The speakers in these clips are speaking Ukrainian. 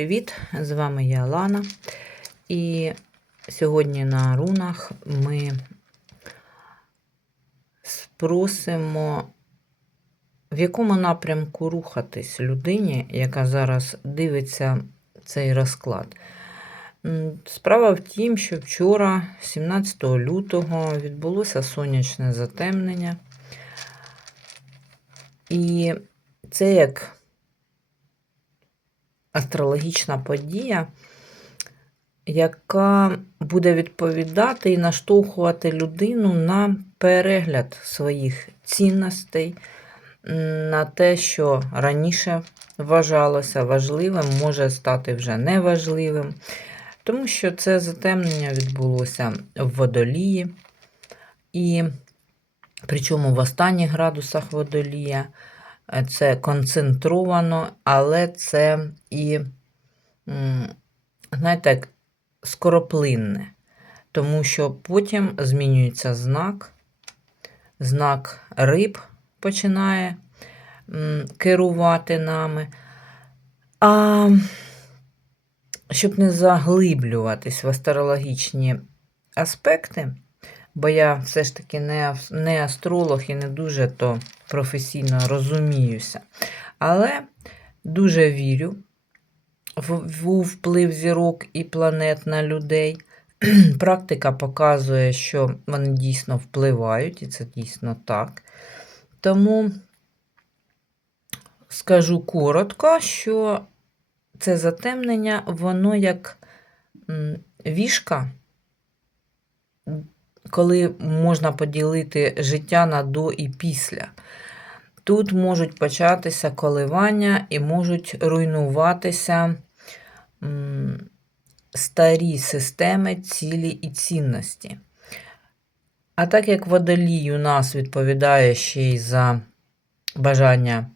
привіт! З вами я Лана. І сьогодні на рунах ми спросимо, в якому напрямку рухатись людині, яка зараз дивиться цей розклад. Справа в тім, що вчора, 17 лютого, відбулося сонячне затемнення. І це як астрологічна подія, яка буде відповідати і наштовхувати людину на перегляд своїх цінностей, на те, що раніше вважалося важливим, може стати вже неважливим. Тому що це затемнення відбулося в водолії, і причому в останніх градусах водолія. Це концентровано, але це і, знаєте, скороплинне. Тому що потім змінюється знак, знак риб починає керувати нами. А щоб не заглиблюватись в астрологічні аспекти, бо я все ж таки не астролог і не дуже то професійно розуміюся. Але дуже вірю в, вплив зірок і планет на людей. Практика показує, що вони дійсно впливають, і це дійсно так. Тому скажу коротко, що це затемнення, воно як вішка, коли можна поділити життя на до і після. Тут можуть початися коливання і можуть руйнуватися старі системи, цілі і цінності. А так як водолій у нас відповідає ще й за бажання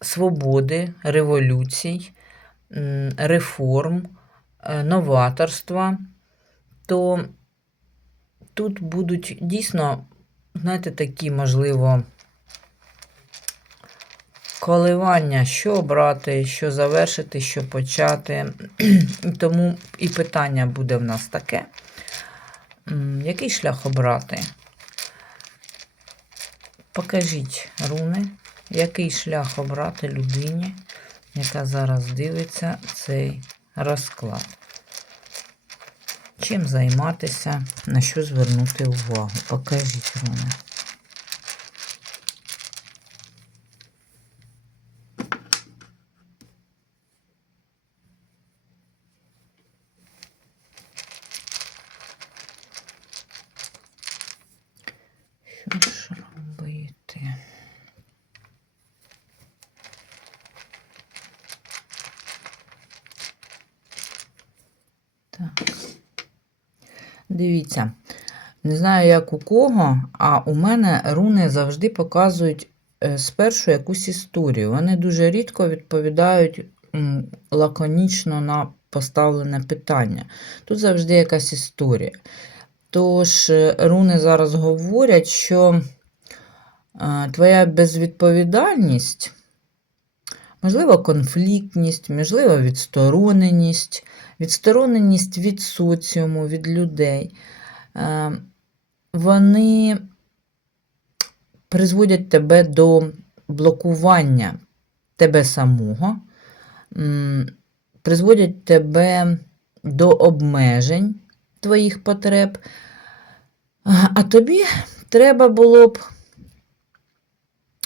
свободи, революцій, реформ, е, новаторства, то тут будуть дійсно, знаєте, такі, можливо, коливання, що обрати, що завершити, що почати. Тому і питання буде в нас таке. Який шлях обрати? Покажіть руни, який шлях обрати людині, яка зараз дивиться цей розклад. Чим займатися, на що звернути увагу? Покажіть руни. Що ж робити? Так. Дивіться, не знаю, як у кого, а у мене руни завжди показують е, спершу якусь історію. Вони дуже рідко відповідають лаконічно на поставлене питання. Тут завжди якась історія. Тож, е, руни зараз говорять, що е, твоя безвідповідальність, можливо, конфліктність, можливо, відстороненість, відстороненість від соціуму, від людей, е, вони призводять тебе до блокування тебе самого, призводять тебе до обмежень твоїх потреб. А тобі треба було б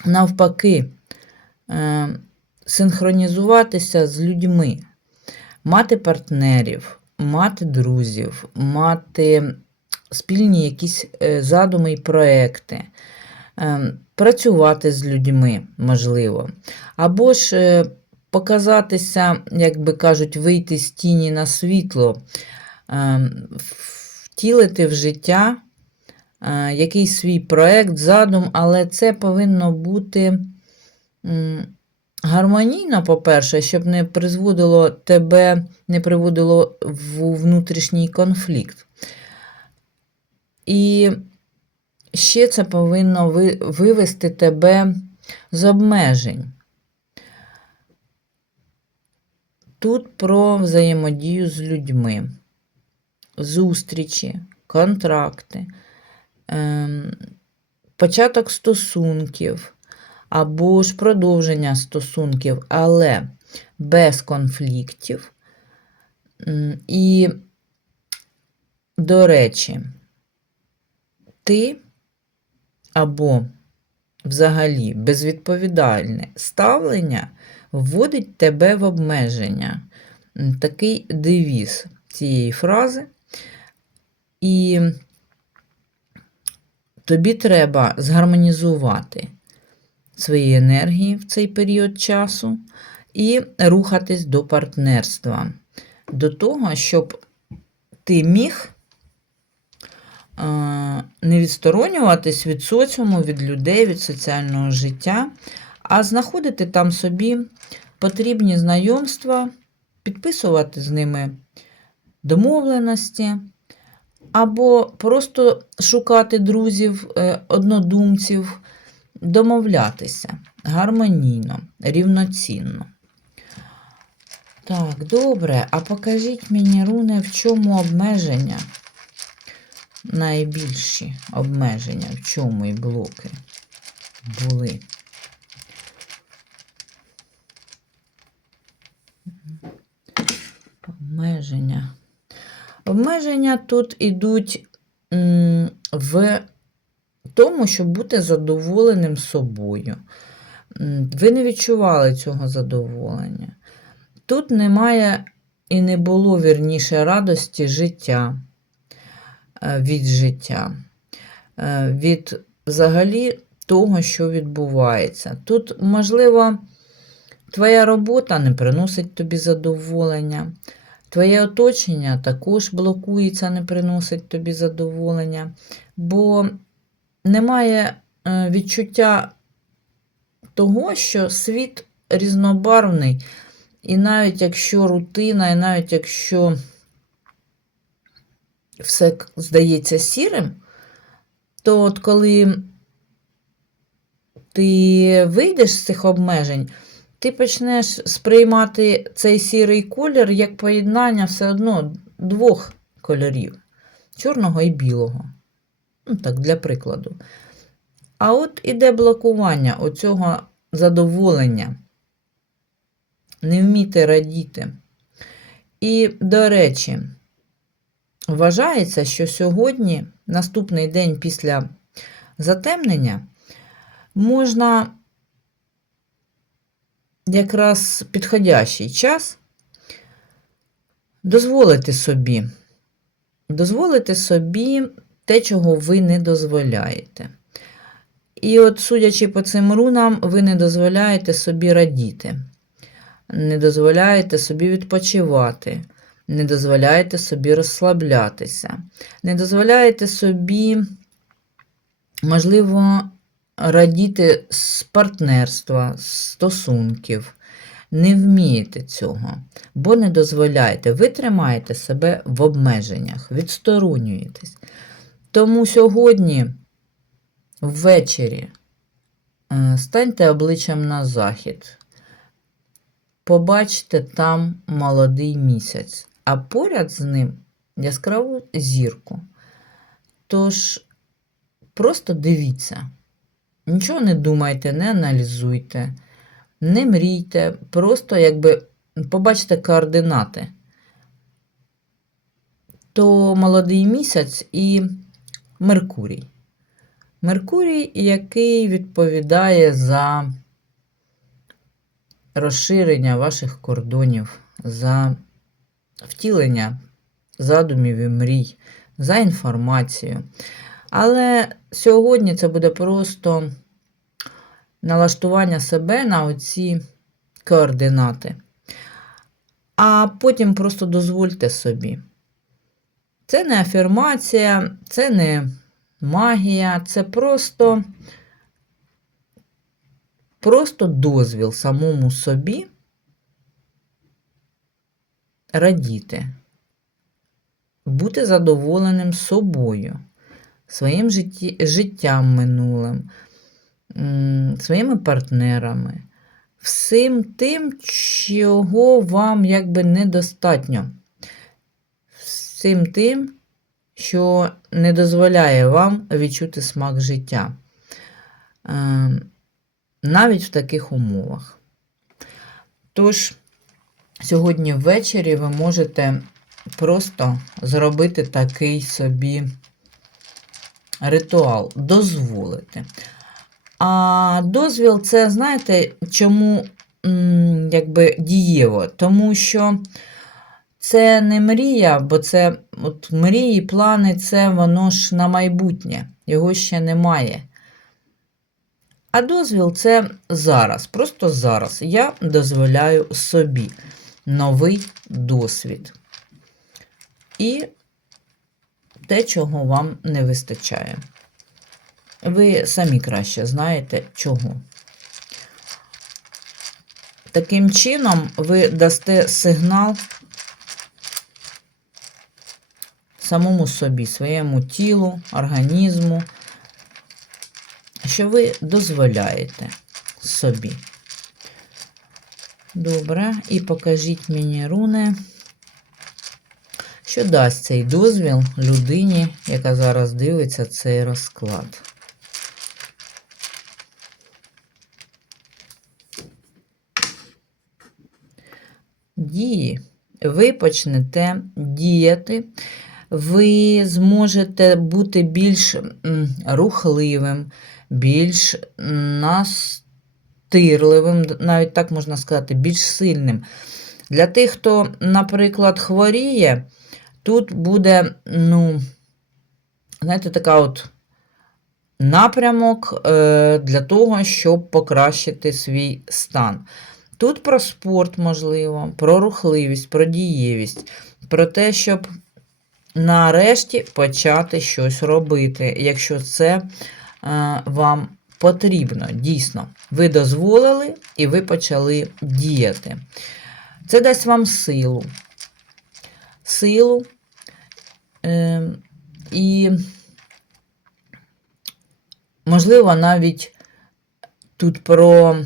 навпаки е, синхронізуватися з людьми, мати партнерів, мати друзів, мати спільні якісь е, задуми і проекти, е, працювати з людьми, можливо, або ж е, показатися, як би кажуть, вийти з тіні на світло, втілити в життя якийсь свій проект, задум, але це повинно бути гармонійно, по-перше, щоб не призводило тебе, не приводило в внутрішній конфлікт. І ще це повинно вивести тебе з обмежень. Тут про взаємодію з людьми, зустрічі, контракти, ем, початок стосунків або ж продовження стосунків, але без конфліктів. І, до речі, ти або взагалі безвідповідальне ставлення вводить тебе в обмеження. Такий девіз цієї фрази. І тобі треба згармонізувати свої енергії в цей період часу і рухатись до партнерства, до того, щоб ти міг е, не відсторонюватись від соціуму, від людей, від соціального життя, а знаходити там собі потрібні знайомства, підписувати з ними домовленості, або просто шукати друзів, е, однодумців, домовлятися гармонійно, рівноцінно. Так, добре, а покажіть мені, руни, в чому обмеження? Найбільші обмеження, в чому і блоки були. Обмеження. Обмеження тут ідуть в тому, щоб бути задоволеним собою. Ви не відчували цього задоволення. Тут немає і не було вірніше радості життя е, від життя, е, від взагалі того, що відбувається. Тут, можливо, твоя робота не приносить тобі задоволення. Твоє оточення також блокується, не приносить тобі задоволення, бо немає е, відчуття того, що світ різнобарвний, і навіть якщо рутина, і навіть якщо все здається сірим, то от коли ти вийдеш з цих обмежень, ти почнеш сприймати цей сірий колір як поєднання все одно двох кольорів чорного і білого. Ну, так, для прикладу. А от іде блокування оцього задоволення. Не вміти радіти. І, до речі, вважається, що сьогодні, наступний день після затемнення, можна якраз підходящий час дозволити собі. Дозволити собі те, чого ви не дозволяєте. І от, судячи по цим рунам, ви не дозволяєте собі радіти, не дозволяєте собі відпочивати, не дозволяєте собі розслаблятися, не дозволяєте собі, можливо, радіти з партнерства, з стосунків. Не вмієте цього, бо не дозволяєте. Ви тримаєте себе в обмеженнях, відсторонюєтесь. Тому сьогодні ввечері е, станьте обличчям на захід. Побачите там молодий місяць, а поряд з ним яскраву зірку. Тож просто дивіться, нічого не думайте, не аналізуйте, не мрійте, просто якби побачите координати. То молодий місяць і Меркурій. Меркурій, який відповідає за розширення ваших кордонів, за втілення задумів і мрій, за інформацію. Але сьогодні це буде просто налаштування себе на оці координати. А потім просто дозвольте собі. Це не афірмація, це не магія, це просто, просто дозвіл самому собі радіти, бути задоволеним собою, своїм житті, життям минулим, своїми партнерами, всім тим, чого вам якби недостатньо. Всім тим, що не дозволяє вам відчути смак життя. Е, Навіть в таких умовах. Тож, сьогодні ввечері ви можете просто зробити такий собі ритуал, дозволити. А дозвіл це, знаєте, чому якби дієво? Тому що це не мрія, бо це от мрії, плани, це воно ж на майбутнє, його ще немає. А дозвіл це зараз, просто зараз. Я дозволяю собі новий досвід. І те, чого вам не вистачає. Ви самі краще знаєте, чого. Таким чином, ви дасте сигнал самому собі, своєму тілу, організму, що ви дозволяєте собі. Добре, і покажіть мені руни, що дасть цей дозвіл людині, яка зараз дивиться цей розклад. Дії. Ви почнете діяти, ви зможете бути більш рухливим, більш настирливим, навіть так можна сказати, більш сильним. Для тих, хто, наприклад, хворіє, тут буде, ну, знаєте, така от напрямок е, для того, щоб покращити свій стан. Тут про спорт, можливо, про рухливість, про дієвість, про те, щоб нарешті почати щось робити, якщо це е, вам потрібно. Дійсно, ви дозволили і ви почали діяти. Це дасть вам силу. Силу е, і, можливо, навіть тут про.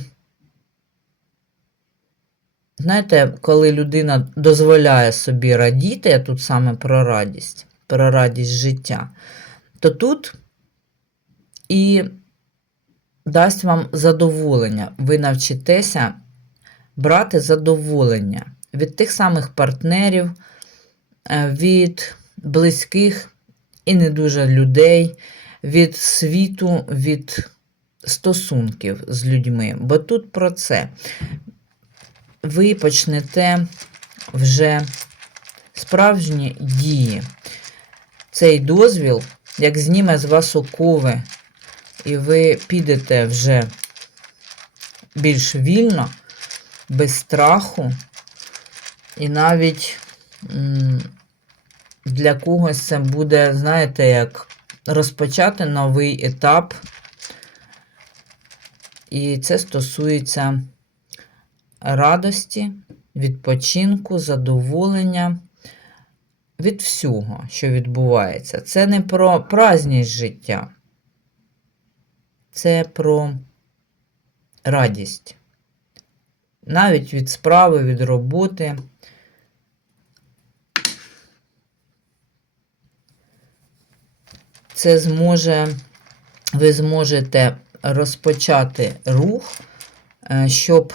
Знаєте, коли людина дозволяє собі радіти, а тут саме про радість, про радість життя, то тут і дасть вам задоволення. Ви навчитеся брати задоволення від тих самих партнерів, е, від близьких і не дуже людей, від світу, від стосунків з людьми. Бо тут про це ви почнете вже справжні дії. Цей дозвіл, як зніме з вас окови, і ви підете вже більш вільно, без страху, і навіть для когось це буде, знаєте, як розпочати новий етап. І це стосується радості, відпочинку, задоволення від всього, що відбувається. Це не про празність життя, це про радість. Навіть від справи, від роботи. Це зможе, ви зможете розпочати рух, е, щоб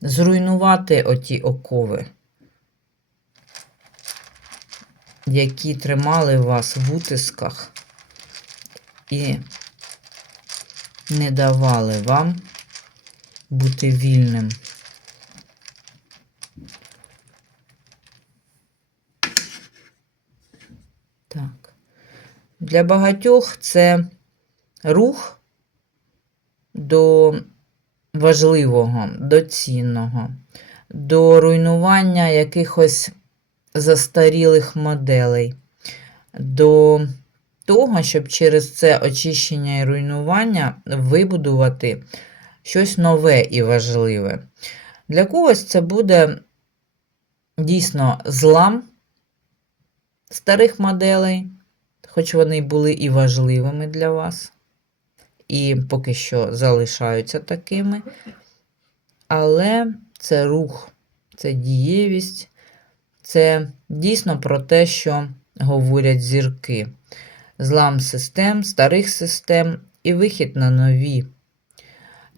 зруйнувати оті окови, які тримали вас в утисках і не давали вам бути вільним. Так. Для багатьох це рух до важливого, доцінного, до руйнування якихось застарілих моделей, до того, щоб через це очищення і руйнування вибудувати щось нове і важливе. Для когось це буде дійсно злам старих моделей, хоч вони були і важливими для вас. І поки що залишаються такими. Але це рух, це дієвість, це дійсно про те, що говорять зірки. Злам систем, старих систем і вихід на нові.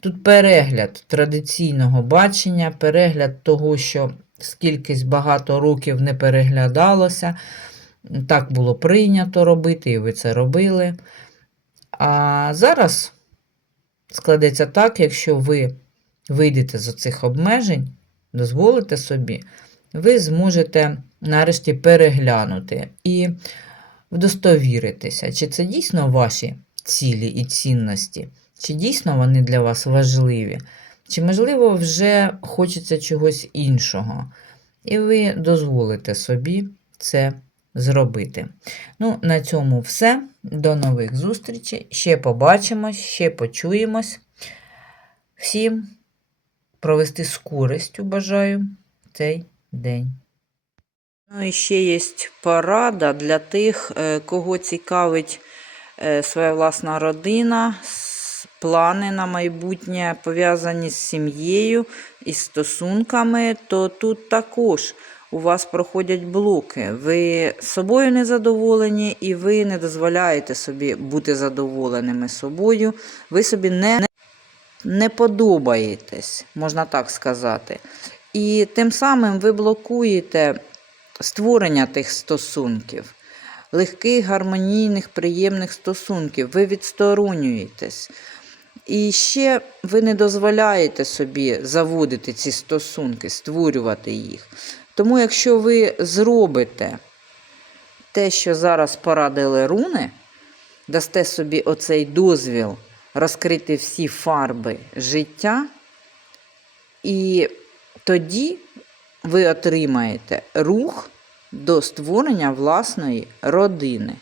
Тут перегляд традиційного бачення, перегляд того, що скількись багато років не переглядалося. Так було прийнято робити, і ви це робили. А зараз складеться так, якщо ви вийдете з цих обмежень, дозволите собі, ви зможете нарешті переглянути і вдостовіритися, чи це дійсно ваші цілі і цінності, чи дійсно вони для вас важливі, чи, можливо, вже хочеться чогось іншого. І ви дозволите собі це зробити. Ну, на цьому все. До нових зустрічей. Ще побачимось, ще почуємось. Всім провести з користю бажаю цей день. Ну і ще є порада для тих, е, кого цікавить е, своя власна родина, плани на майбутнє пов'язані з сім'єю і стосунками, то тут також у вас проходять блоки. Ви собою не задоволені і ви не дозволяєте собі бути задоволеними собою. Ви собі не, не подобаєтесь, можна так сказати. І тим самим ви блокуєте створення тих стосунків, легких, гармонійних, приємних стосунків. Ви відсторонюєтесь. І ще ви не дозволяєте собі заводити ці стосунки, створювати їх. Тому, якщо ви зробите те, що зараз порадили руни, дасте собі оцей дозвіл розкрити всі фарби життя, і тоді ви отримаєте рух до створення власної родини.